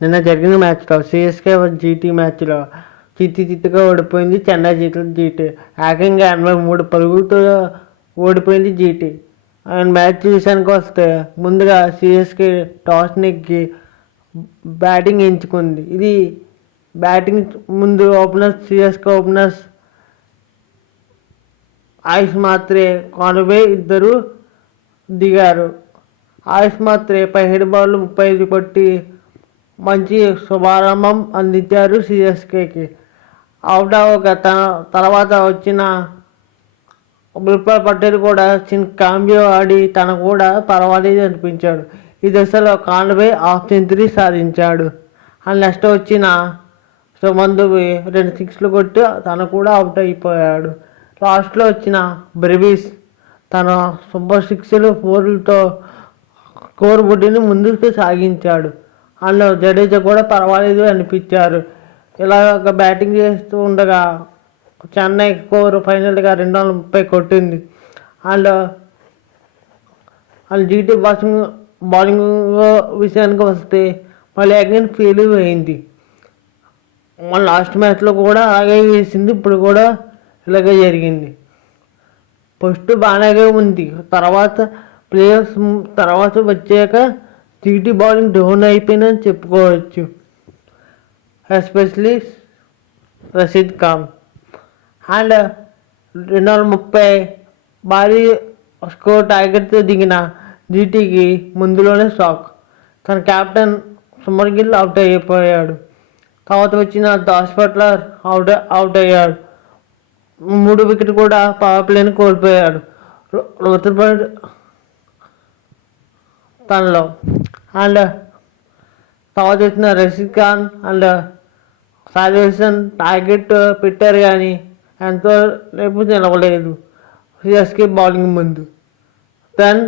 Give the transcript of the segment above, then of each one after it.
నిన్న జరిగిన మ్యాచ్లో సిఎస్కే జీటీ మ్యాచ్లో చిత్తుగా ఓడిపోయింది చెన్నై జీటీ. ఏకంగా 83 పరుగులతో ఓడిపోయింది జీటీ. అండ్ మ్యాచ్ విషయానికి వస్తే ముందుగా సిఎస్కే టాస్ నెగ్గి బ్యాటింగ్ ఎంచుకుంది. ఇది బ్యాటింగ్ ముందు సిఎస్కే ఓపెనర్స్ ఆయుష్ మాత్రే, కాన్వే ఇద్దరు దిగారు. ఆయుష్ మాత్రే 17 బాల్ 35 కొట్టి మంచి శుభారంభం అందించారు సిఎస్కేకి. అవుట్ అవ్వక తర్వాత వచ్చిన బిల్పాల్ పటేల్ కూడా చిన్న కాంబియో ఆడి తన కూడా పర్వాలేదు అనిపించాడు. ఈ దశలో కాన్వే హాఫ్ సెంచరీ సాధించాడు. అండ్ నెక్స్ట్ వచ్చిన సుమన్ దుబే 2 సిక్స్లు కొట్టి తను కూడా అవుట్ అయిపోయాడు. లాస్ట్లో వచ్చిన బ్రెవిస్ తన సూపర్ 6లు 4లతో స్కోర్ బుడ్డిని ముందుకు సాగించాడు. అందులో జడేజా కూడా పర్వాలేదు అనిపించారు. ఇలాగ బ్యాటింగ్ చేస్తూ ఉండగా చెన్నై స్కోర్ ఫైనల్గా 230 కొట్టింది. అండ్ జీటీ బౌలింగ్ విషయానికి వస్తే మళ్ళీ అగైన్ ఫెయిల్ అయింది. మన లాస్ట్ మ్యాచ్లో కూడా అలాగే వేసింది, ఇప్పుడు కూడా ఇలాగే జరిగింది. ఫస్ట్ బాగానే ఉంది, తర్వాత ప్లేయర్స్ తర్వాత వచ్చాక జీటీ బౌలింగ్ డౌన్ అయిపోయిందని చెప్పుకోవచ్చు. ఎస్పెషలీ రషీద్ ఖాన్. అండ్ 230 భారీ స్కోర్ టార్గెట్తో దిగిన జీటీకి ముందులోనే షాక్. తన కెప్టెన్ సుమన్ గిల్ అవుట్ అయిపోయాడు. తర్వాత వచ్చిన దాస్ బట్లర్ అవుట్ అయ్యాడు. 3 వికెట్ కూడా పవర్ ప్లేని కోల్పోయాడు రుతుర్బర్డ్ తనలో. అండ్ తర్వాత వచ్చిన రషీద్ ఖాన్ అండ్ సాల్వేషన్ టార్గెట్ పెట్టారు కానీ ఎంతో రేపు నిలవలేదు సిఎస్కే బౌలింగ్ ముందు. దెన్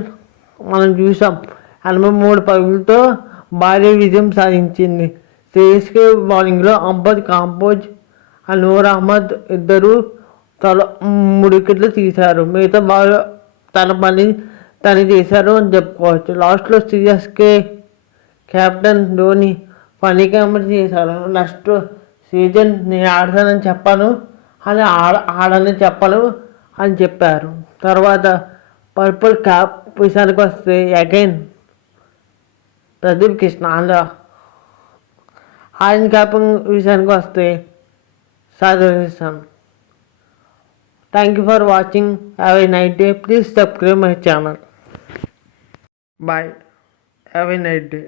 మనం చూసాం 83 పరుగులతో భారీ విజయం సాధించింది. సిఎస్కే బౌలింగ్లో అంబద్ కాంబోజ్ అండ్ నూర్ అహ్మద్ ఇద్దరు 3 వికెట్లు తీశారు. మిగతా బాల్ తన పని తను చేశారు అని చెప్పుకోవచ్చు. లాస్ట్లో సిఎస్కే కెప్టెన్ ధోని పని కామెంట్ చేశారు. నెక్స్ట్ సీజన్ నేను ఆడతానని చెప్పాను అని ఆడని చెప్పను అని చెప్పారు. తర్వాత పర్పుల్ క్యాప్ విషయానికి వస్తే again Pradeep Krishna. And orange cap విషయానికి వస్తే సాధుశాన్. Thank you for watching. Have a night day. Please subscribe my channel. Bye. Have a night day.